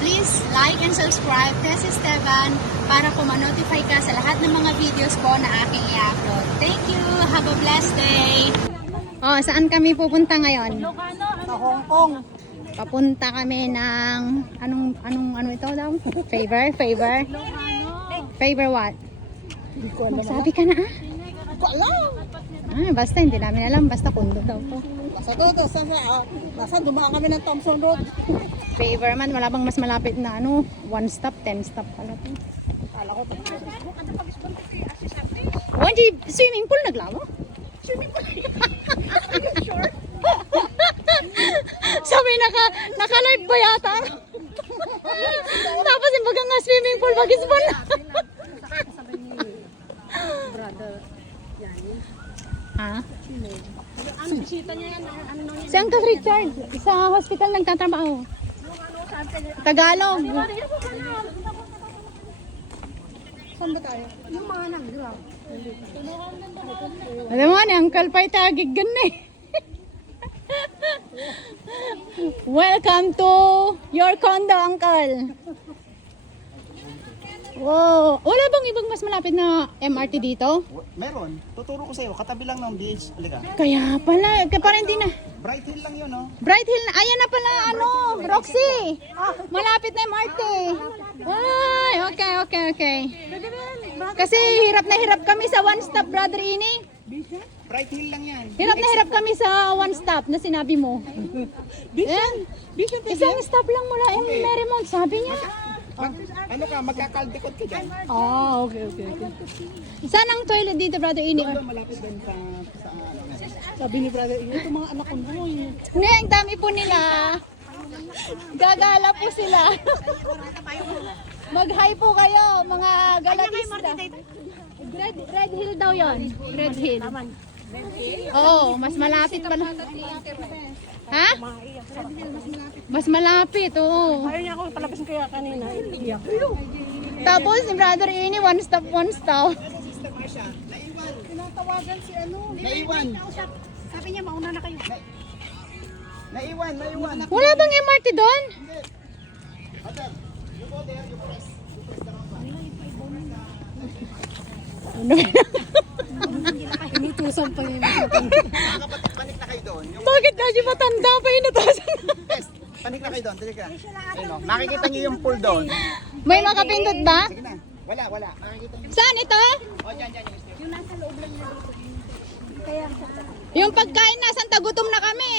please like and subscribe Tess Esteban para po ma-notify ka sa lahat ng mga videos ko na aking i-upload. Thank you! Have a blessed day! Oh, saan kami pupunta ngayon? Sa Hong Kong. Papunta kami ng ano ito daw? Favor? Favor what? Magsabi ka na ah? Hindi ko alam. Basta hindi namin alam. Basta kundo daw to. Sa dodo, nasa dumaan kami ng Thompson Road. Favor man, wala bang mas malapit na 1 stop, 10 stop pala to. Kala ko, Hindi, swimming pool naglawa? Swimming pool? short. Sabi naka-live ba yata? Tapos yung bagang nga swimming pool, bagis pa na. Brother, yan. Ha? Ano, bisita niya yan? Ano Si Uncle Richard, sa hospital nagtatrabaho. Tagalog. Saan ba tayo? Yung mga nag-grab. Alam mo ni Uncle pa itagig ganun Welcome to your condo, Uncle. Wow. Wala bang ibang mas malapit na MRT dito? Meron. Tuturo ko sa'yo. Katabi lang ng beach. Halika. Kaya pala. Kaya parang hindi na. Bright Hill lang yun, oh. Bright Hill. Ayan na pala, Roxy. Malapit na MRT. Ay, okay. Kasi hirap na hirap kami sa one stop, Brother Ini. Bright Hill lang yan. Hirap na hirap kami sa one stop na sinabi mo. Yan. Isang stop lang mula Marymount, sabi niya. Magkakaldikot ka dyan. Oh, okay. Saan ang toilet dito, Brother Ini? Malapit din sa Sabi ni brother, ito mga anak ko mo. Hindi, ang dami po nila. Gagala po sila. Mag-hi po kayo, mga galatista. Red Hill daw yon. Red Hill. Oo, mas malapit pala. Ha? Mas malapit, oo. Ayaw niya ako palabasin kaya kanina. Iiyak. Tapos, ni Brother Ini, one stop. Tinatawagan si ano. Naiwan. Sabi niya, mauna na kayo. Naiwan. Wala bang MRT doon? Hotel. You go there, you press. Inutusan pa yun. Mga kapatid, panik na kayo doon. Bakit kasi matanda pa inutosan? Yes, panik na kayo doon. Dali ka. Ayun, oh. Makikita niyo yung pool doon. May makapindot ba? Sige na. Wala. Makikita niyo. Saan ito? Oh, dyan. Yung nasa loob lang niya dito. Yung pagkain nasan tagutom na kami.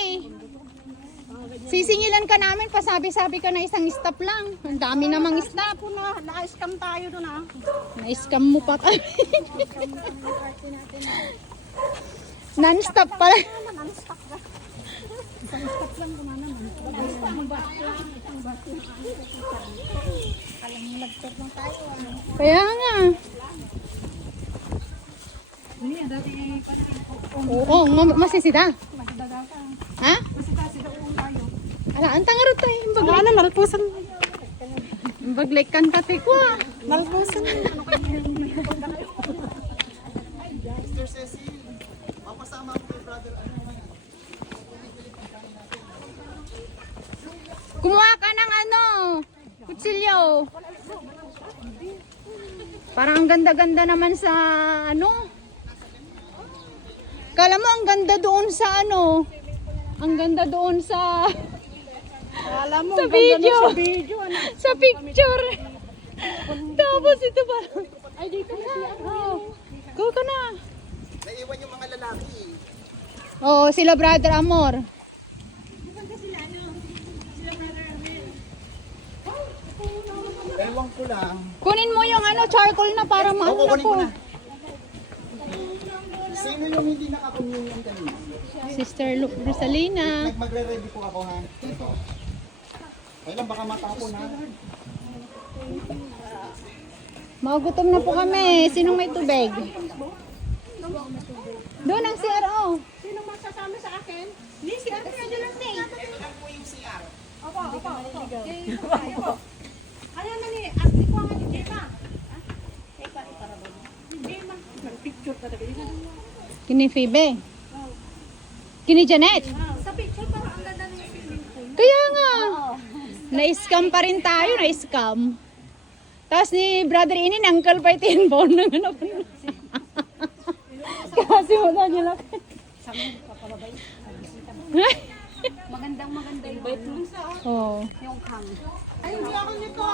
Sisingilan ka namin, pasabi-sabi ka na isang stop lang. Ang dami namang stop. Ako na, naka-scam tayo doon ah. Na-scam mo pa tayo. Non-stop pala. Non-stop ka. Isang stop lang kumana man. Non-stop mo ba? Alam mo, nag-stop lang tayo ah. Kaya nga. Hindi, dati Oo, masisida. magdadaga ka. Ha? Kasi kasi doon tayo. Ala, ang tangarot tayo. Wala na, malpusan. Baglay kantate ko ah. Malpusan. Ano kayo? Mr. Cecil, mapasama ko kay brother. Kumuha ka ng kutsilyo. Parang ang ganda-ganda naman sa Kala mo ang ganda doon sa Ang ganda doon sa Alam mo, Sa ang ganda video. na sa video. Ano? sa picture. Tapos ito ba? Ay, dito na siya. Go ka na. Naiwan yung mga lalaki. Oo, sila Brother Amor. Ewan ko lang. Kunin mo yung charcoal na para maano na Kukunin po. ko na. Sino yung hindi naka-communion kanina? Sister Rosalina. Magre-ready po ako, ha? Ito. Kailan baka matapon, ha? Magutom na po kami. Sinong may tubig? Doon ang CRO. Sino masasama sa akin? Hindi, si Ate na lang din. Ito lang po yung CR. Opo. Kaya na ni, ate ko ang hindi pa. Hindi ma. Nag-picture ka talaga. Kini Phoebe. Kini Janet. Sa picture parang ang ganda ng swimming pool. Kaya nga. Na-scam pa rin tayo, na-scam. Tapos ni Brother Inin, Uncle pa itinbon ng ano. Kasi wala niya lang. Magandang invite mo sa Oo. yung kang. Ay, hindi ako nito.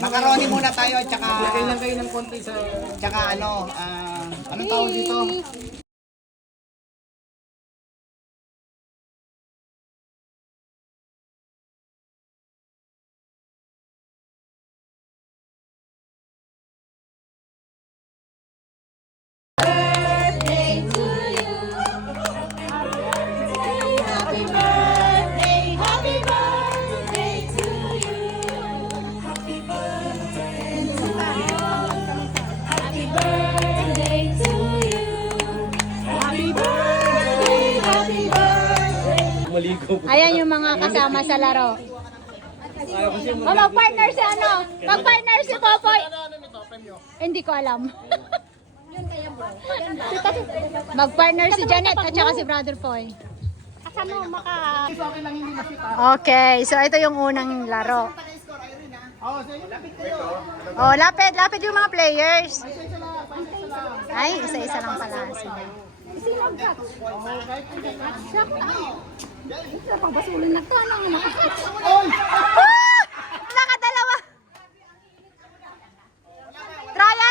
Macaroni muna tayo, tsaka... Lagay lang kayo ng konti sa... Tsaka ano, anong tawag dito? Ayan yung mga kasama sa laro. Oh, mag-partner si ano? Mag-partner si Popoy. Hindi ko alam. Mag-partner si Janet at saka si Brother Poy. Okay, so ito yung unang laro. Oh, lapit yung mga players. Ay, isa-isa lang pala. Sige. Pabasulin na to. Nakadalawa. Trial.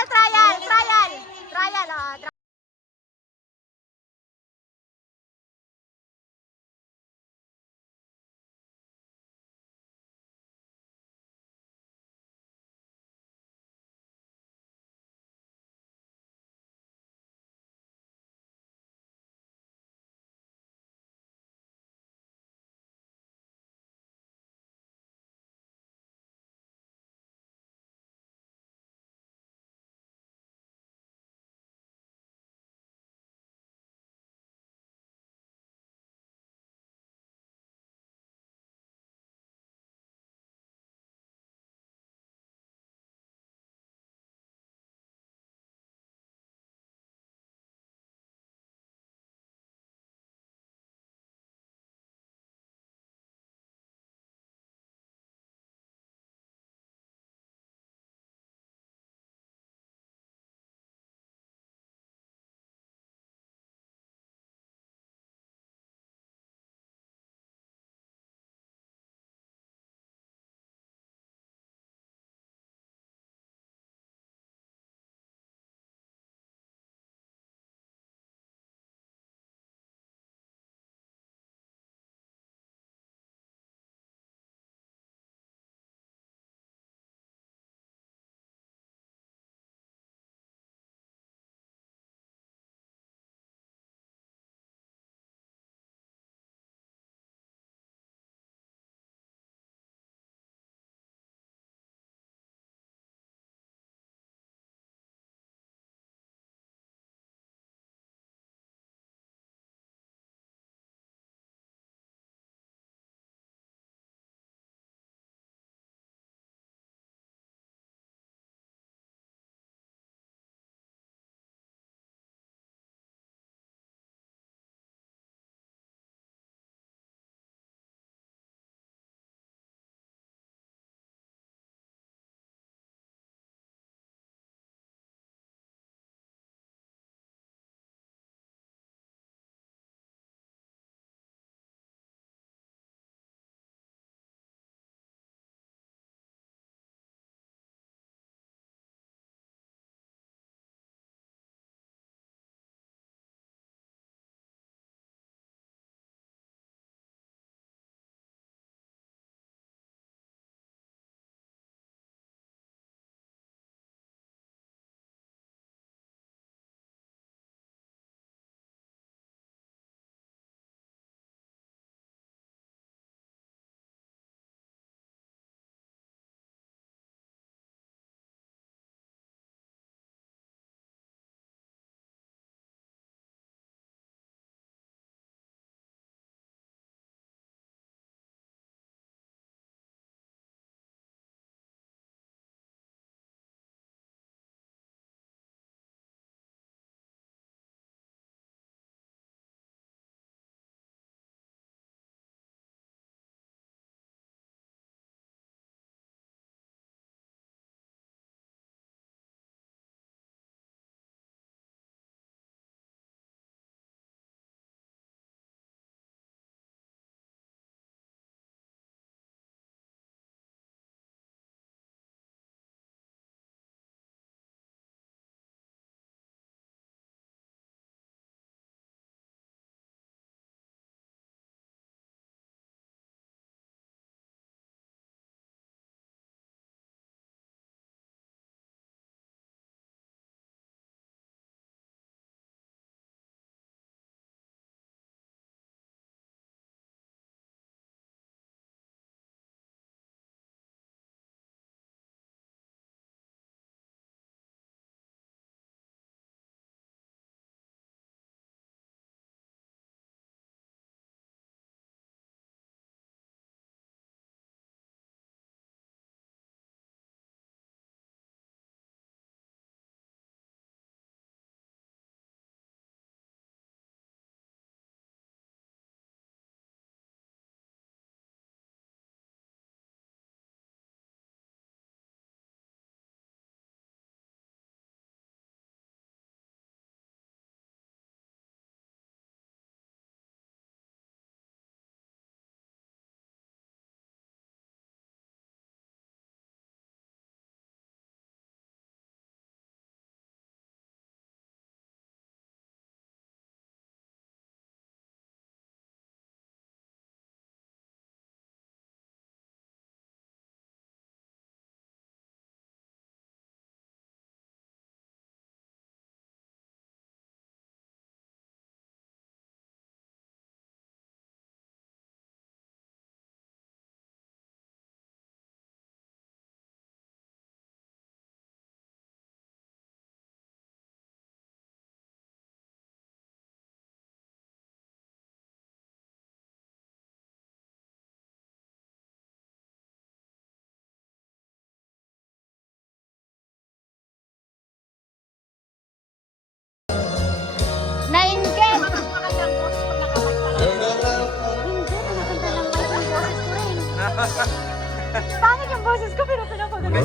Pangit yung boses ko, pero pinapaganda.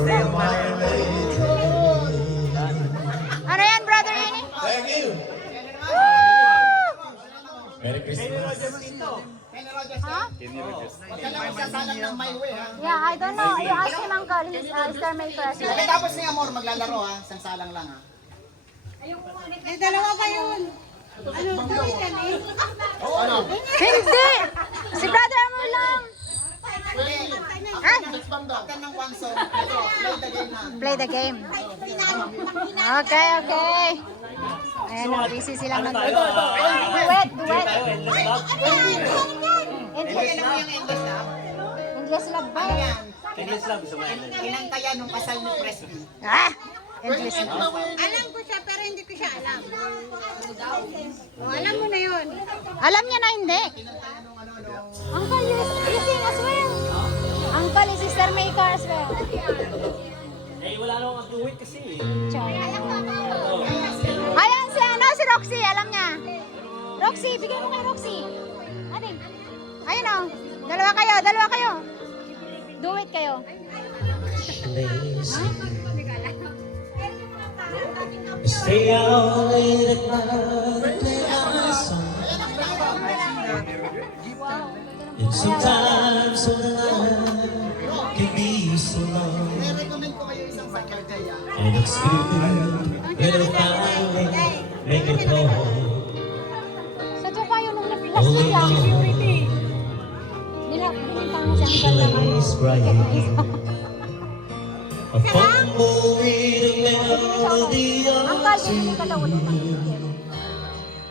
Ano yan, brother Yini? Thank you. Merry Christmas. Huwag ka lang magsasalang ng my way, ha? Yeah, I don't know. You ask him, Uncle. He's Star Maker. Pagkatapos ni Amor, maglalaro, ha? Isang salang lang, ha? Eh, dalawa pa yun. Ano, gawin ka eh? Ano? Hindi! Si brother Amor lang. After ng one song, ito, play the game, ha? Play the game. Okay, okay. Ayan, busy silang mag... Duet, duet. Endless love. Yung endless love. Endless love ba? Ilan kaya nung kasal ni Presby? Ah! Endless love. Alam ko siya, pero hindi ko siya alam. Oh, alam mo na yun. Alam niya na hindi. Uncle, you sing as well. Uncle is Sister Maker as well. Eh, wala nang mag-do-it kasi eh. Ayan si ano, si Roxy, alam niya. Roxy, bigyan mo kay Roxy. Ating. Ayun o. Dalawa kayo. Do it kayo. Stay out late at night and play our song. And sometimes so the night can be so long. I-recommend ko kayo isang Saturday, ha? And it's good when I finally make it home. Sa tuka yun nung last All week lang. alone, Binintang mo si Uncle naman. is bright. A fumble with a melody Uncle, of hindi ka daw ulit mag-iigil.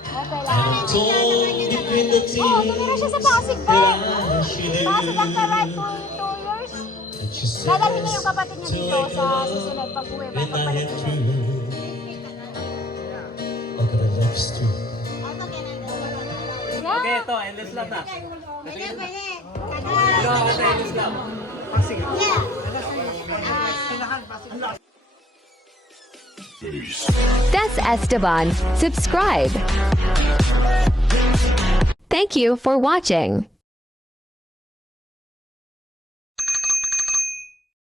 Okay lang. torn between the Oo, tumira siya sa Pasig ba? that I should Pasig ang right 2 years. And she said, Dadalhin niya yung kapatid niya dito sa susunod pag-uwi ba? when I Pagpalit had niya. you, I got a love story. Okay, Yeah. ito, endless love na. Pwede, pwede. Ito, ito, endless love. That's Esteban. Subscribe. Thank you for watching.